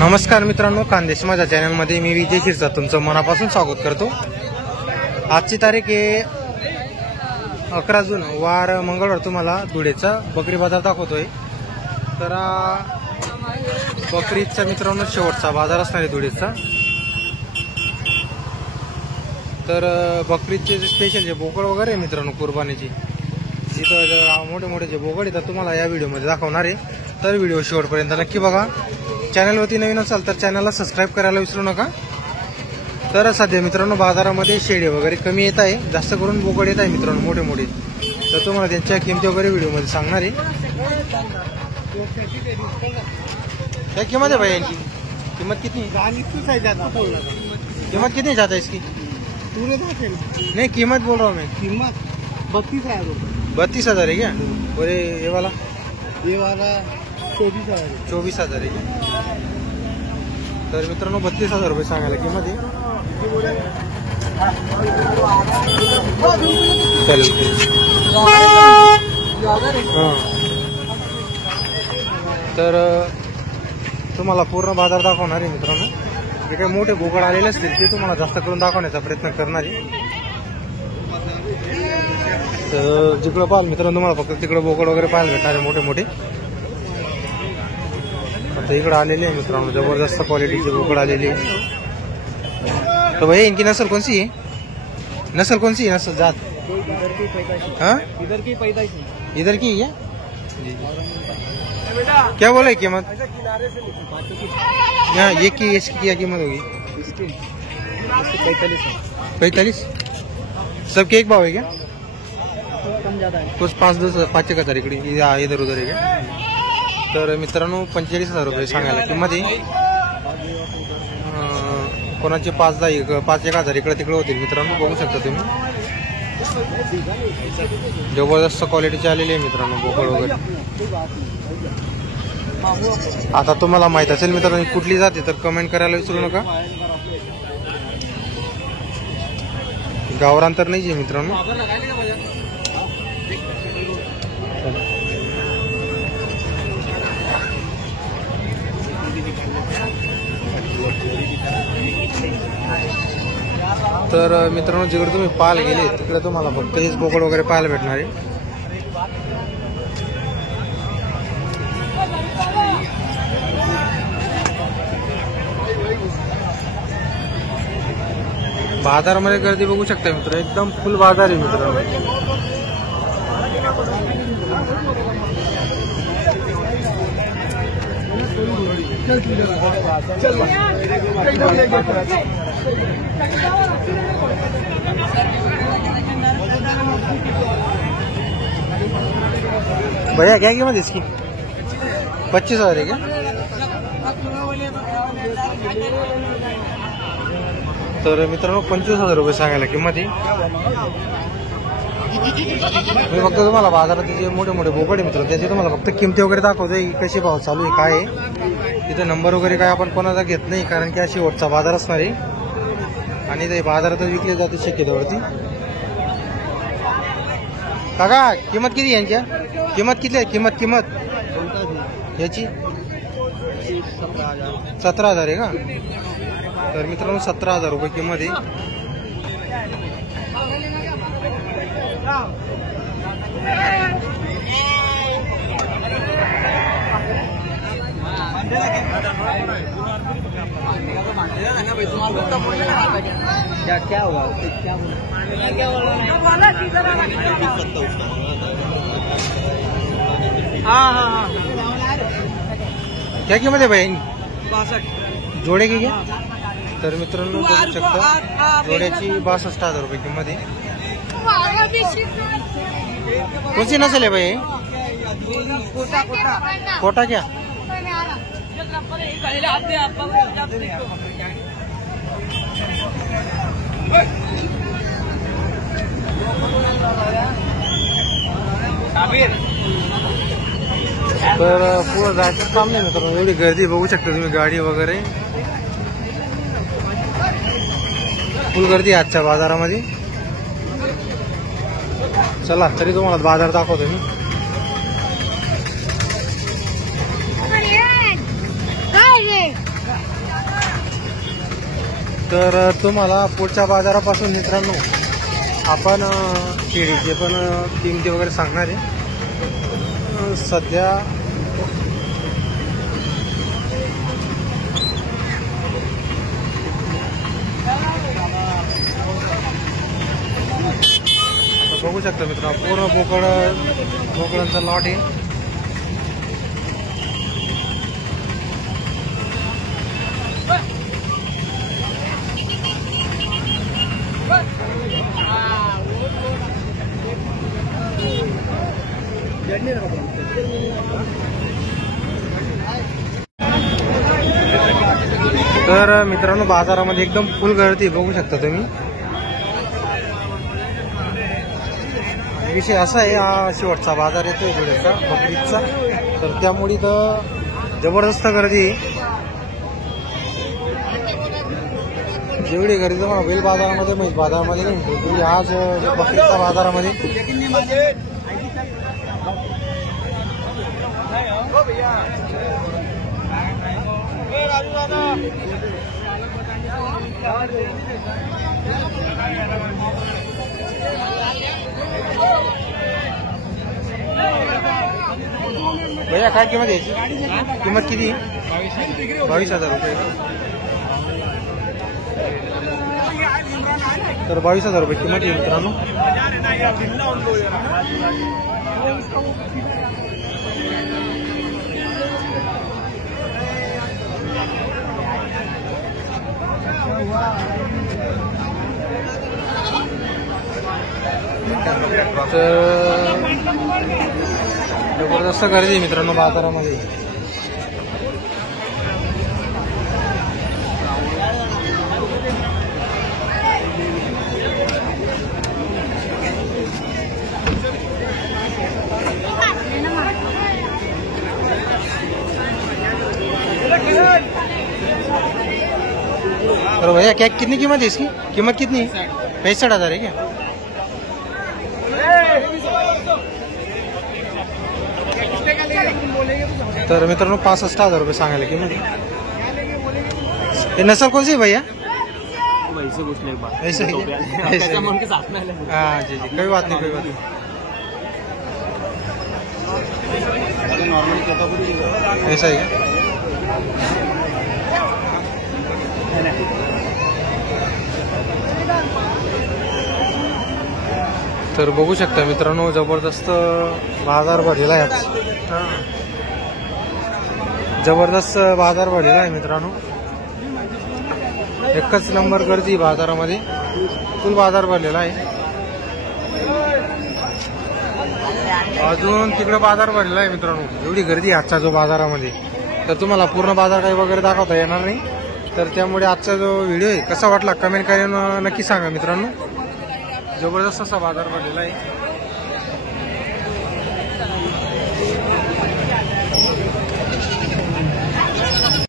नमस्कार मित्रांनो, खानदेश माझ्या चॅनलमध्ये मी विजय शिरसा तुमचं मनापासून स्वागत करतो। आजची तारीख आहे 11 जून, वार मंगळवार। तुम्हाला धुळेचा बकरी बाजार दाखवतोय। तर बकरीचा मित्रांनो शेवटचा बाजार असणार आहे धुळेचा। तर बकरीचे स्पेशल जे बोकड वगैरे मित्रांनो कुर्बानीची, इथं मोठे मोठे जे बोकड आहेत तुम्हाला या व्हिडिओमध्ये दाखवणार आहे। तर व्हिडिओ शेवटपर्यंत नक्की बघा। चॅनलवरती नवीन असाल तर चॅनलला सबस्क्राईब करायला विसरू नका। तर सध्या मित्रांनो बाजारामध्ये शेळी वगैरे कमी येत आहे, जास्त करून बोकड येत आहे मित्रांनो मोठे मोठे। तर तुम्हाला त्यांच्या किमती वगैरे व्हिडिओमध्ये सांगणार आहे। क्या कीमत है भाई इनकी? कीमत कितनी? कीमत कितनी जाता है इसकी? नहीं कीमत बोल रहा हूँ मैं। कीमत 32,000 रुपये। 32,000 है क्या? और ये वाला 24,000 है। तर मित्रांनो 32,000 रुपये सांगायला किंमत आहे। तर तुम्हाला पूर्ण बाजार दाखवणार आहे मित्रांनो। जे काही मोठे बोकड आलेले असतील ते तुम्हाला जास्त करून दाखवण्याचा प्रयत्न करणार आहे। तर जिकडं पाहाल मित्रांनो तुम्हाला फक्त तिकडं बोकड वगैरे पाहायला भेटणार आहे मोठे मोठे। आता इकडे आलेले आहे मित्रांनो जबरदस्त क्वालिटीचे बोकड आलेले आहे। तो भैया इनकी नस्ल कौन सी है? नस्ल कौन सी है? नस्ल जात हाँ इधर की है क्या बोला है कीमत? यहाँ ये की इसकी क्या कीमत होगी? 45। सबके एक भाव है क्या? कम ज्यादा है कुछ 5-10 का तारीख इधर उधर है क्या? तर मित्रांनो 45,000 रुपये सांगायला किंमत आहे। कोणाचे 5-1,000 इकडे तिकडे होतील मित्रांनो, बघू शकता तुम्ही। जबरदस्त क्वालिटीचे आलेले आहे मित्रांनो बोकड वगैरे। आता तुम्हाला माहित असेल मित्रांनो कुठली जाते तर कमेंट करायला विसरू नका। गावरान तर नाही आहे मित्रांनो। तर मित्रांनो जिकडे तुम्ही पाहायला गेले तिकडे तुम्हाला फक्त हेच बोकड वगैरे पाहायला भेटणार आहे। बाजारामध्ये गर्दी बघू शकता मित्र, एकदम फुल बाजार आहे मित्रांनो। भैया क्या कीमत है इसकी? 25,000 है क्या? तर मित्रांनो 25,000 रुपये सांगायला किंमत आहे। मी फक्त तुम्हाला बाजारात जे मोठे मोठे बोकड आहे मित्र त्याचे तुम्हाला फक्त किमती वगैरे दाखवतोय, कसे भाव चालू आहे काय आहे। तिथे नंबर वगैरे काय आपण कोणाचा घेत नाही, कारण की अशी शेवटचा बाजार असणार आहे आणि ते बाजारातच विकले जाते शक्यतेवरती। काका किंमत किती यांच्या? किंमत किती आहे? किंमत याची 17,000 आहे का? तर मित्रांनो 17,000 रुपये किंमत आहे। क्या हुआ? क्या कीमत है भाई? 62 जोडे की क्या? तर मित्रांनो बघू शकता जोड्याची 62,000 रुपये किंमत आहे। कौन सी नस्ल है भाई? कोटा क्या? तर पुढे जायचं काम नाही मित्रांनो, एवढी गर्दी बघू शकता तुम्ही, गाडी वगैरे फुल गर्दी आजच्या बाजारामध्ये। चला तरी तुम्हाला बाजार दाखवतो मी। तर तुम्हाला पुढच्या बाजारापासून मित्रांनो आपण शेळीचे पण किमती वगैरे सांगणार आहे. सध्या बघू शकता मित्रांनो पूर्ण बोकडांचा लॉट आहे. तर मित्रांनो बाजारामध्ये एकदम फुल गर्दी बघू शकता तुम्ही. विषय असा आहे, हा शेवटचा बाजार येतोय थोड्याचा बकरीचा, तर त्यामुळे तर जबरदस्त गर्दी आहे. जेवढी गर्दी तुम्हाला बैल बाजारामध्ये म्हैस बाजारामध्ये नाही तेवढी आज बकरीच्या बाजारामध्ये. भैया काय किंमत यायची? किंमत किती? 22,000 रुपये. तर 22,000 रुपये किंमत आहे मित्रांनो. जबरदस्त गर्दी मित्रांनो बाजारामध्ये. तो भैया क्या कितनी कीमत है इसकी? कीमत कितनी? 65,000 है क्या? तर मित्रांनो 65,000 रुपये सांगायला किंमत. ये नस्ल कौन सी है भैया? ऐसे ही हाँ जी कोई बात नहीं कोई बात नहीं. ऐसा ही है. तर बघू शकता मित्रांनो जबरदस्त बाजार भरलेला आहे. जबरदस्त बाजार भरलेला आहे मित्रांनो. एकच नंबर गर्दी बाजारामध्ये, फुल बाजार भरलेला आहे. अजून तिकडे बाजार भरलेला आहे मित्रांनो. एवढी गर्दी आजच्या जो बाजारामध्ये, तर तुम्हाला पूर्ण बाजार काही वगैरे दाखवता येणार नाही. तर त्यामुळे आजचा जो व्हिडिओ आहे कसा वाटला कमेंट करून नक्की सांगा मित्रांनो. जबरदस्त असा बाजार भरलेला आहे.